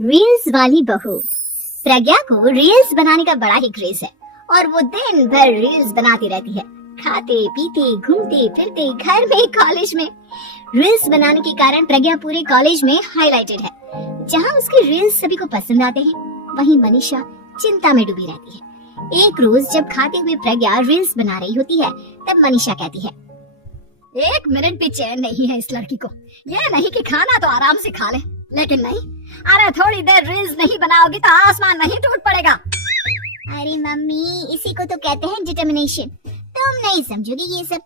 Reels वाली बहू। प्रज्ञा को रील्स बनाने का बड़ा ही क्रेज है और वो दिन भर रील्स बनाती रहती है, खाते पीते घूमते फिरते घर में कॉलेज में। रील्स बनाने के कारण प्रज्ञा पूरे कॉलेज में हाईलाइटेड है। जहाँ उसके रील्स सभी को पसंद आते हैं, वहीं मनीषा चिंता में डूबी रहती है। एक रोज जब खाते हुए प्रज्ञा रील्स बना रही होती है, तब मनीषा कहती है, एक मिनट भी चैन नहीं है इस लड़की को। ये नहीं कि खाना तो आराम से खा ले, लेकिन नहीं, अरे थोड़ी देर रील्स नहीं बनाओगी तो आसमान नहीं टूट पड़ेगा। अरे मम्मी, इसी को तो कहते हैं डिटर्मिनेशन। तुम नहीं समझोगी ये सब।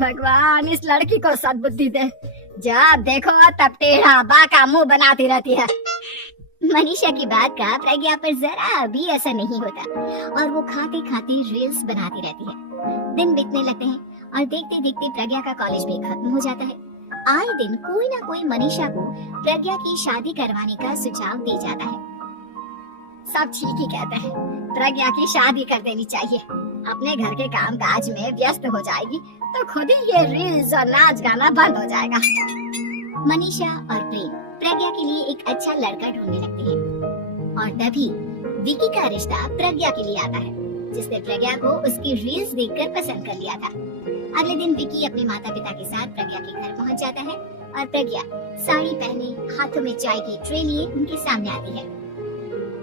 भगवान, इस लड़की को सद्बुद्धि दे। जब देखो तब टेढ़ा बाका मुंह बनाती रहती है। मनीषा की बात का प्रज्ञा पर जरा भी असर नहीं होता और वो खाते खाते रील्स बनाती रहती है। दिन बीतने लगते हैं और देखते देखते प्रज्ञा का कॉलेज भी खत्म हो जाता है। आए दिन कोई ना कोई मनीषा को प्रज्ञा की शादी करवाने का सुझाव दे जाता है। सब ठीक ही कहते हैं, प्रज्ञा की शादी कर देनी चाहिए। अपने घर के काम काज में व्यस्त हो जाएगी तो खुद ही ये रील्स और नाच गाना बंद हो जाएगा। मनीषा और प्रेम प्रज्ञा के लिए एक अच्छा लड़का ढूंढने लगते हैं और तभी विकी का रिश्ता प्रज्ञा के लिए आता है, जिसने प्रज्ञा को उसकी रील्स देखकर पसंद कर लिया था। अगले दिन विकी अपने माता पिता के साथ प्रज्ञा के घर पहुंच जाता है और प्रज्ञा साड़ी पहने हाथों में चाय की ट्रे लिए उनके सामने आती है।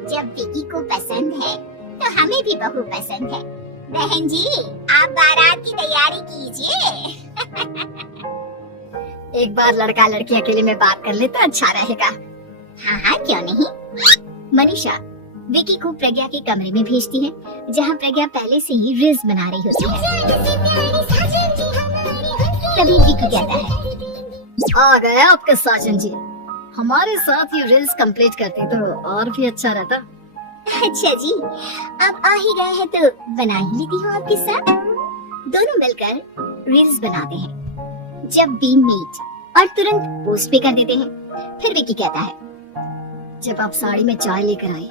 जब विकी को पसंद है तो हमें भी बहू पसंद है। बहन जी, आप बारात की तैयारी कीजिए। एक बार लड़का लड़की अकेले में बात कर ले तो अच्छा रहेगा। हाँ हाँ, क्यों नहीं। मनीषा विकी को प्रज्ञा के कमरे में भेजती है, जहाँ प्रज्ञा पहले से ही रील्स बना रही होती है। तभी विकी कहता है, आ गए आपके साजन जी। हमारे साथ ये रील्स कंप्लीट करती तो और भी अच्छा रहता। अच्छा जी, अब आ ही गए हैं तो बना ही लेती हूँ आपके साथ। दोनों मिलकर रील्स बनाते हैं, जब भी मीट और तुरंत पोस्ट भी कर देते हैं। फिर विकी कहता है, जब आप साड़ी में चाय लेकर आई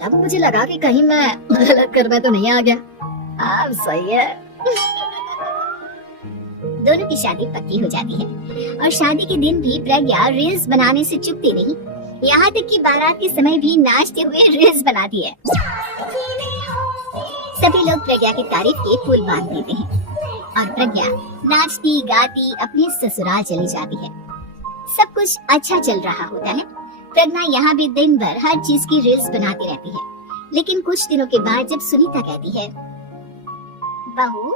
तब मुझे लगा कि कहीं मैं गलत कर में तो नहीं आ गया। अब सही है। दोनों की शादी पक्की हो जाती है और शादी के दिन भी प्रज्ञा रील्स बनाने से चूकती नहीं, यहाँ तक कि बारात के समय भी नाचते हुए रील्स बनाती है। सभी लोग प्रज्ञा की तारीफ के फूल बांध देते हैं और प्रज्ञा नाचती गाती अपने ससुराल चली जाती है। सब कुछ अच्छा चल रहा होता है। प्रज्ञा यहाँ भी दिन भर हर चीज की रील्स बनाती रहती है, लेकिन कुछ दिनों के बाद जब सुनीता कहती है, बहू,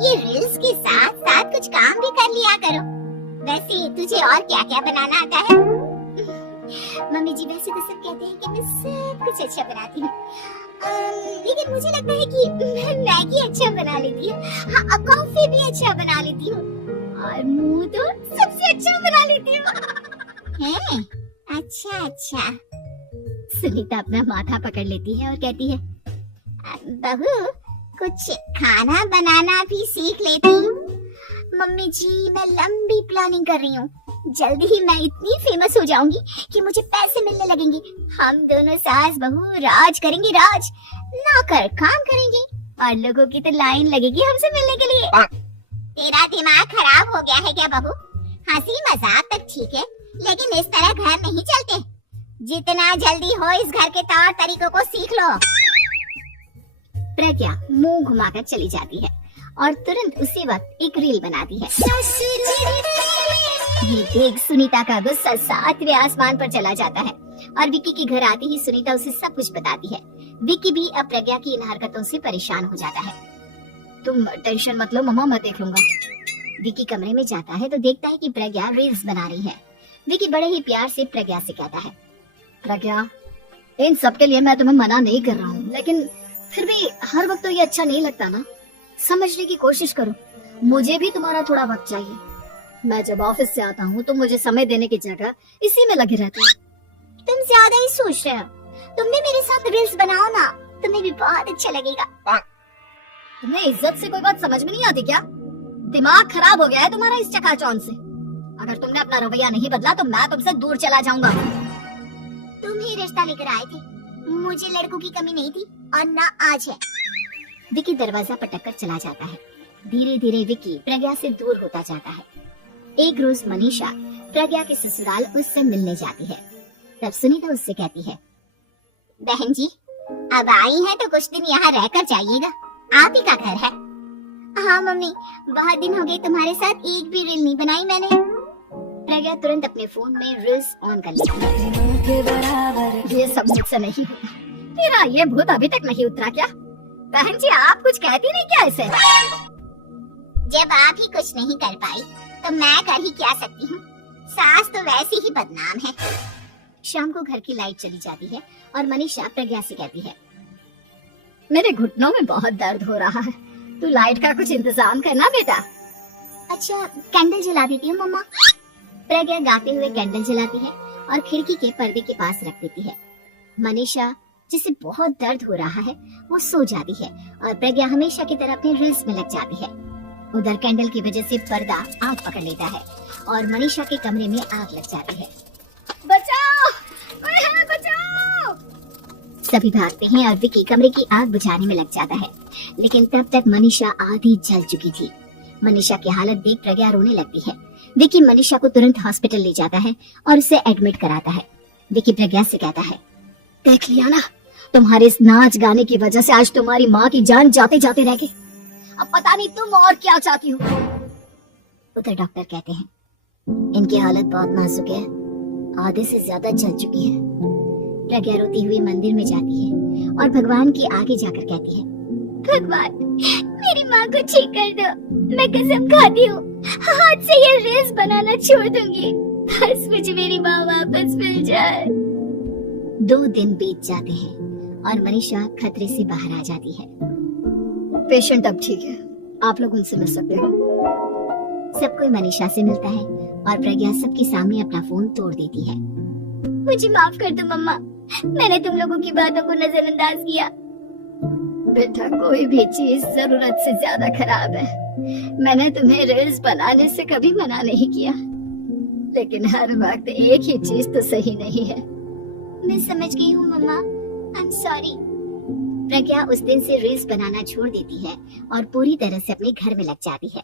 ये रील्स के साथ साथ कुछ काम भी कर लिया करो। वैसे तुझे और क्या क्या बनाना आता है? मम्मी जी, वैसे तो सब कहते हैं कि मैं सब कुछ अच्छा बनाती हूँ, लेकिन मुझे लगता है कि मैं मैगी अच्छा बना लेती हूँ, हाँ, कॉफी भी अच्छा बना लेती हूँ और मुंह तो सबसे अच्छा बना लेती हूँ। हैं? अच्छा अच्छा। सुनीता अपना माथा पकड़ लेती है और कहती है, बहू, कुछ खाना बनाना भी सीख लेती हूँ। मम्मी जी, मैं लंबी प्लानिंग कर रही हूँ। जल्दी ही मैं इतनी फेमस हो जाऊंगी कि मुझे पैसे मिलने लगेंगे। हम दोनों सास बहू राज करेंगे, राज। नौकर काम करेंगे और लोगों की तो लाइन लगेगी हमसे मिलने के लिए। तेरा दिमाग खराब हो गया है क्या बहू? हंसी मजाक तक ठीक है, लेकिन इस तरह घर नहीं चलते। जितना जल्दी हो इस घर के तौर तरीकों को सीख लो। प्रज्ञा मुंह घुमाकर चली जाती है और तुरंत उसी वक्त एक रील बनाती है। ये देख सुनीता का गुस्सा 7वें आसमान पर चला जाता है और विकी के घर आते ही सुनीता उसे सब कुछ बताती है। विकी भी अब प्रज्ञा की इन हरकतों से परेशान हो जाता है। तुम टेंशन मत लो मम्मा, मैं देख लूंगा। विकी कमरे में जाता है तो देखता है कि प्रज्ञा रील्स बना रही है। विकी बड़े ही प्यार से प्रज्ञा से कहता है, प्रज्ञा, इन सब के लिए मैं तुम्हें मना नहीं कर रहा हूँ, लेकिन फिर भी हर वक्त तो ये अच्छा नहीं लगता ना। समझने की कोशिश करो, मुझे भी तुम्हारा थोड़ा वक्त चाहिए। मैं जब ऑफिस से आता हूँ तो मुझे समय देने की जगह इसी में लगे रहते हो। तुम ज्यादा ही सोच रहे हो। तुम भी मेरे साथ रील्स बनाओ ना, तुम्हें भी बहुत अच्छा लगेगा। तुम्हें इज्जत से कोई बात समझ में नहीं आती क्या? दिमाग खराब हो गया है तुम्हारा इस चकाचौंध से। अगर तुमने अपना रवैया नहीं बदला तो मैं तुमसे दूर चला जाऊंगा। तुम ही रिश्ता लेकर आए थे, मुझे लड़कों की कमी नहीं थी और ना आज है। विकी दरवाजा पटककर चला जाता है। धीरे धीरे विकी प्रज्ञा से दूर होता जाता है। एक रोज मनीषा प्रज्ञा के ससुराल उससे मिलने जाती है। तब सुनीता उससे कहती है, बहन जी अब आई हैं तो कुछ दिन यहाँ रहकर जाइएगा, आप ही का घर है। हाँ मम्मी, बहुत दिन हो गए तुम्हारे साथ एक भी रील नहीं बनाई मैंने। प्रज्ञा तुरंत अपने फोन में रील्स ऑन कर लेती है। ये सब मुझसे नहीं होगा। तेरा ये भूत अभी तक नहीं उतरा क्या? बहन जी आप कुछ कहती नहीं क्या इसे? जब आप ही कुछ नहीं कर पाई तो मैं कर ही क्या सकती हूँ, सास तो वैसी ही बदनाम है। शाम को घर की लाइट चली जाती है और मनीषा प्रज्ञा से कहती है, मेरे घुटनों में बहुत दर्द हो रहा है, तू लाइट का कुछ इंतजाम करना बेटा। अच्छा कैंडल जला देती हूँ मम्मा। प्रज्ञा गाते हुए कैंडल जलाती है और खिड़की के पर्दे के पास रख देती है। मनीषा जिसे बहुत दर्द हो रहा है वो सो जाती है और प्रज्ञा हमेशा की तरह अपने रील्स में लग जाती है। उधर कैंडल की वजह से पर्दा आग पकड़ लेता है और मनीषा के कमरे में आग लग जाती है। बचाओ, कोई है बचाओ। सभी भागते हैं और विकी कमरे की आग बुझाने में लग जाता है, लेकिन तब तक मनीषा आधी जल चुकी थी। मनीषा की हालत देख प्रज्ञा रोने लगती है। विकी मनीषा को तुरंत हॉस्पिटल ले जाता है और उसे एडमिट कराता है। विकी प्रज्ञा से कहता है, देख लिया ना, तुम्हारे इस नाच गाने की वजह से आज तुम्हारी माँ की जान जाते जाते रह गई। अब पता नहीं तुम और क्या चाहती हो। उधर डॉक्टर कहते हैं, इनकी हालत बहुत नाजुक है, आधे से ज्यादा जल चुकी है। प्रज्ञा रोती हुई मंदिर में जाती है और भगवान के आगे जाकर कहती है, भगवान मेरी माँ को ठीक कर दो, मैं कसम खाती हूँ हाथ से ये रील्स बनाना छोड़ दूंगी, बस मुझे मेरी माँ वापस मिल जाए। 2 दिन बीत जाते हैं और मनीषा खतरे से बाहर आ जाती है। पेशेंट अब ठीक है, आप लोग उनसे मिल सकते हो। सब कोई मनीषा से मिलता है और प्रज्ञा सबके सामने अपना फोन तोड़ देती है। मुझे माफ कर दो मम्मा, मैंने तुम लोगों की बातों को नजरअंदाज किया। बेटा कोई भी चीज जरूरत से ज्यादा खराब है। मैंने तुम्हें रील्स बनाने से कभी मना नहीं किया, लेकिन हर वक्त एक ही चीज तो सही नहीं है। मैं समझ गई हूँ मम्मा, आई एम सॉरी। प्रज्ञा उस दिन से रील्स बनाना छोड़ देती है और पूरी तरह से अपने घर में लग जाती है।